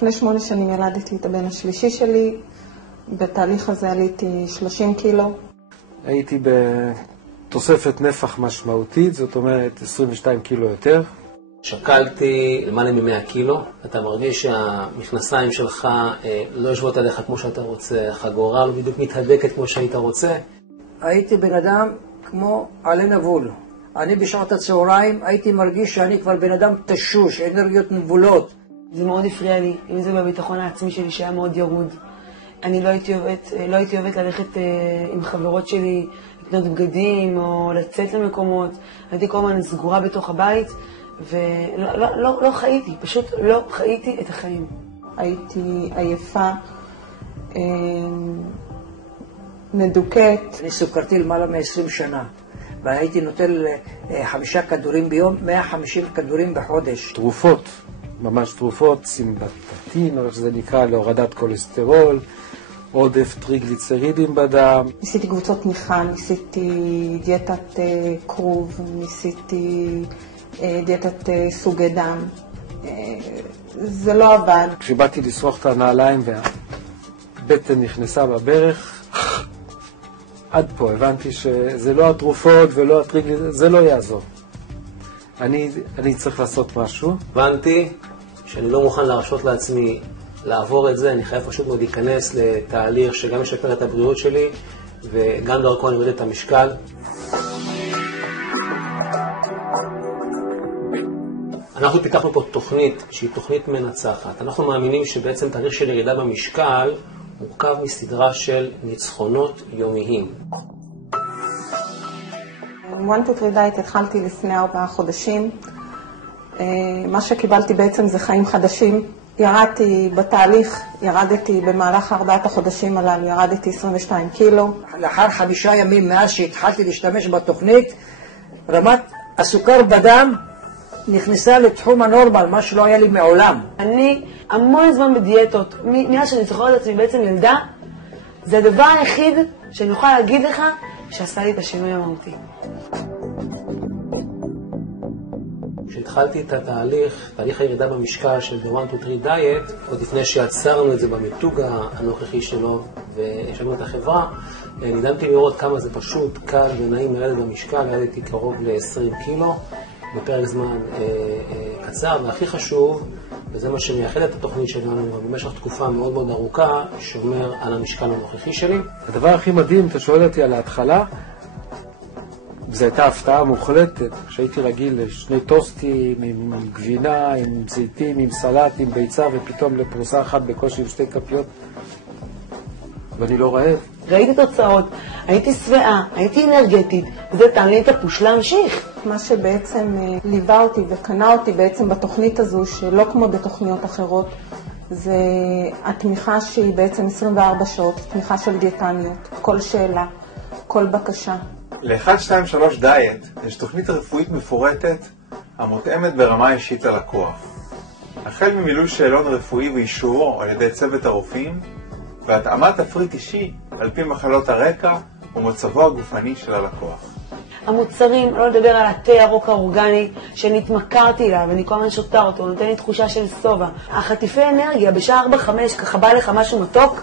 לפני 8 שנים ילדתי את הבן השלישי שלי. בתהליך הזה עליתי 30 קילו. הייתי בתוספת נפח משמעותית, זאת אומרת 22 קילו יותר. שקלתי למעלה מ-100 קילו. אתה מרגיש שהמכנסיים שלך לא יושבות עליך כמו שאתה רוצה, החגורה לא בדיוק מתהדקת כמו שהיית רוצה. הייתי בן אדם כמו עלה נבול. אני בשעות הצהריים הייתי מרגיש שאני כבר בן אדם תשוש, אנרגיות נבולות. זה מאוד הפריע לי, אם זה בביטחון העצמי שלי שהיה מאוד ירוד. אני לא הייתי אוהבת ללכת עם חברות שלי, לקנות בגדים או לצאת למקומות. הייתי כל הזמן סגורה בתוך הבית ולא חייתי, פשוט לא חייתי את החיים. הייתי עייפה, מדוכאת. אני סוכרתי למעלה מ-20 שנה, והייתי נוטל 5 כדורים ביום, 150 כדורים בחודש. תרופות, ממש תרופות, סימבטטין, או שזה נקרא להורדת כולסטרול, עודף טריגליצרידים בדם. ניסיתי קבוצות תמיכה, ניסיתי דיאטת קרוב, ניסיתי דיאטת סוגי דם. זה לא עבד. כשבאתי לסרוך את הנעליים והבטן נכנסה בברך, עד פה הבנתי שזה לא התרופות ולא הטריגליצרידים, זה לא יעזור. אני צריך לעשות משהו. הבנתי שאני לא מוכן להרשות לעצמי לעבור את זה, אני חייב פשוט מאוד להיכנס לתהליך שגם ישפר את הבריאות שלי וגם דרכו אני יוריד את המשקל. אנחנו פיתחנו פה תוכנית שהיא תוכנית מנצחת. אנחנו מאמינים שבעצם תהליך של ירידה במשקל מורכב מסדרה של ניצחונות יומיים. 1, 2, 3 דיאט התחלתי לפני 4 חודשים. מה שקיבלתי בעצם זה חיים חדשים. ירדתי בתהליך, ירדתי במהלך 4 החודשים הללו, ירדתי 22 קילו. לאחר 5 ימים מאז שהתחלתי להשתמש בתוכנית, רמת הסוכר בדם נכנסה לתחום הנורמל, מה שלא היה לי מעולם. אני המון זמן בדיאטות, מאז שאני זוכרת את עצמי בעצם ילדה, זה הדבר היחיד שאני אוכל להגיד לך שעשה לי את השינוי המהותי. כשהתחלתי את תהליך הירידה במשקל של The 1, 2, 3 Diet, עוד לפני שיצרנו את זה במיתוג הנוכחי שלו והשלנו את החברה, נדהמתי לראות כמה זה פשוט קל ונעים לרדת במשקל, ירדתי קרוב ל-20 קילו בפרק זמן קצר, והכי חשוב, וזה מה שמייחד את התוכנית שלנו, במשך תקופה מאוד מאוד ארוכה, שומר על המשקל הנוכחי שלי. הדבר הכי מדהים, אתה שואל אותי על ההתחלה, זו הייתה הפתעה מוחלטת, כשהייתי רגיל ל2 טוסטים עם גבינה, עם זיתים, עם סלט, עם ביצה, ופתאום לפרוסה אחת בקושי עם 2 כפיות, ואני לא רעב. ראיתי תוצאות, הייתי שבעה, הייתי אנרגטית, וזה נתן לי את הפוש להמשיך. מה שבעצם ליווה אותי וקנה אותי בעצם בתוכנית הזו, שלא כמו בתוכניות אחרות, זה התמיכה שהיא בעצם 24 שעות, תמיכה של דיאטניות, כל שאלה, כל בקשה. ל-1, 2, 3 דיאט יש תוכנית רפואית מפורטת המותאמת ברמה אישית ללקוח. החל ממילוי שאלון רפואי ואישור על ידי צוות הרופאים, והתאמת תפריט אישי על פי מחלות הרקע ומצבו הגופני של הלקוח. המוצרים, לא לדבר על התה ירוק האורגני שנתמכרתי לה ואני כל הזמן שותה אותו, נותן לי תחושה של סובה. החטיפי אנרגיה בשעה 4-5 ככה בא לך משהו מתוק,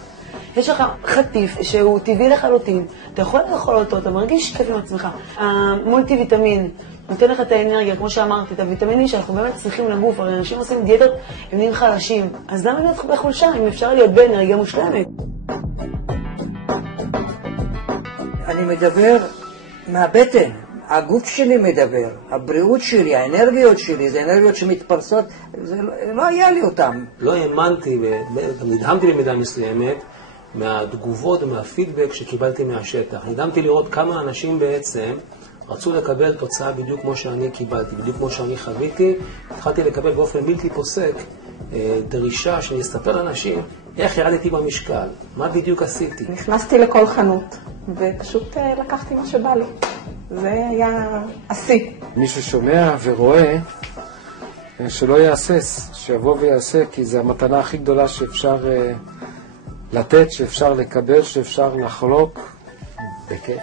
יש לך חטיף שהוא טבעי לחלוטין, אתה יכול לאכול אותו, אתה מרגיש כיף עם עצמך. המולטי ויטמין נותן לך את האנרגיה, כמו שאמרתי, את הוויטמינים שאנחנו באמת צריכים לגוף, הרי אנשים עושים דיאטות, הם נהיים חלשים, אז למה להיות בחולשה אם אפשר להיות באנרגיה מושלמת? אני מדבר מהבטן, הגוף שלי מדבר, הבריאות שלי, האנרגיות שלי, זה אנרגיות שמתפרסות, זה לא היה לי אותם. לא האמנתי וגם נדהמתי במידה מסוימת מהתגובות ומהפידבק שקיבלתי מהשטח. נדהמתי לראות כמה אנשים בעצם רצו לקבל תוצאה בדיוק כמו שאני קיבלתי, בדיוק כמו שאני חוויתי. התחלתי לקבל באופן בלתי פוסק דרישה שאני אספר לאנשים איך ירדתי במשקל, מה בדיוק עשיתי. נכנסתי לכל חנות ופשוט לקחתי מה שבא לי. זה היה השיא. מי ששומע ורואה, שלא יעסס, שיבוא ויעשה, כי זו המתנה הכי גדולה שאפשר לתת, שאפשר לקבל, שאפשר לחלוק בכיף.